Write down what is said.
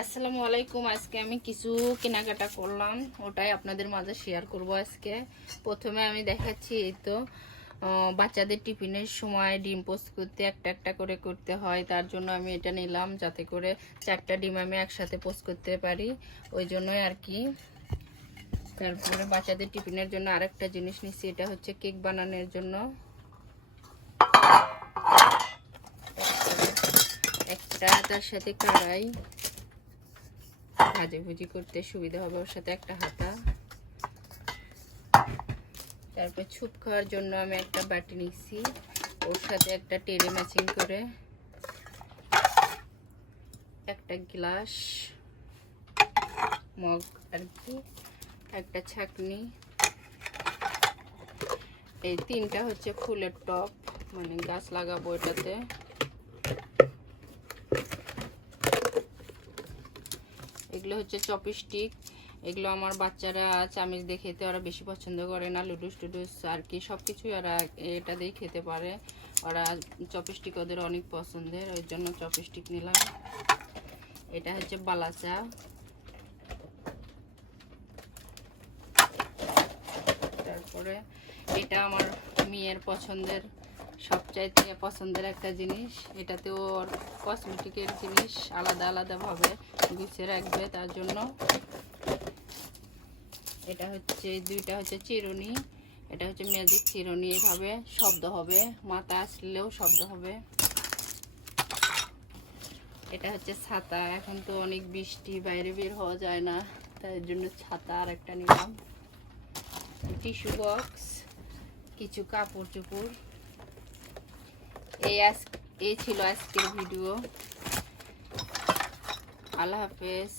আসসালামু আলাইকুম। আজকে আমি কিছু কেনাকাটা করলাম, ওটাই আপনাদের মাঝে শেয়ার করব। আজকে প্রথমে আমি দেখাচ্ছি, এই তো বাচ্চাদের টিফিনের সময় ডিম পোস্ট করতে একটা একটা করে করতে হয়, তার জন্য আমি এটা নিলাম যাতে করে 4টা ডিম আমি একসাথে পোস্ট করতে পারি, ওই জন্যই আর কি। তারপরে বাচ্চাদের টিফিনের জন্য আরেকটা জিনিস নিচ্ছি, এটা হচ্ছে কেক বানানোর জন্য একটা, তার সাথে কড়াই, ভাজি করতে সুবিধা হবে, ওর সাথে একটা হাতা। তারপর ছুপ খাওয়ার জন্য আমি একটা বাটি নিচ্ছি, ওর সাথে একটা টেরে ম্যাচিং করে একটা গ্লাস, মগ আর কি, একটা ছাঁকনি। এই তিনটা হচ্ছে ফুলের টপ, মানে গাছ লাগাবো এটাতে। এগুলো হচ্ছে চপস্টিক, এগুলো আমার বাচ্চারা চামিচ দিয়ে খেতে ওরা বেশি পছন্দ করে না, লুডুস টুডুস আর কি সব কিছুই ওরা এটা দিয়ে খেতে পারে, ওরা চপস্টিক ওদের অনেক পছন্দের, ওই জন্য চপস্টিক নিলাম। এটা হচ্ছে বালাচা, তারপরে এটা আমার মেয়ের পছন্দের, সবচাইতে পছন্দের একটা জিনিস, এটাতেও ওর কসমেটিকের জিনিস আলাদা আলাদাভাবে গুছিয়ে রাখবে, তার জন্য। এটা হচ্ছে দুইটা হচ্ছে চিরুনি, এটা হচ্ছে ম্যাজিক চিরুনি, এভাবে শব্দ হবে, মাথা আসলেও শব্দ হবে। এটা হচ্ছে ছাতা, এখন তো অনেক বৃষ্টি, বাইরে বের হওয়া যায় না, তাই জন্য ছাতা আর একটা নিলাম। টিস্যু বক্স, কিছু কাপড় চোপড়। এই ছিল আজকের ভিডিও। আল্লাহ হাফেজ।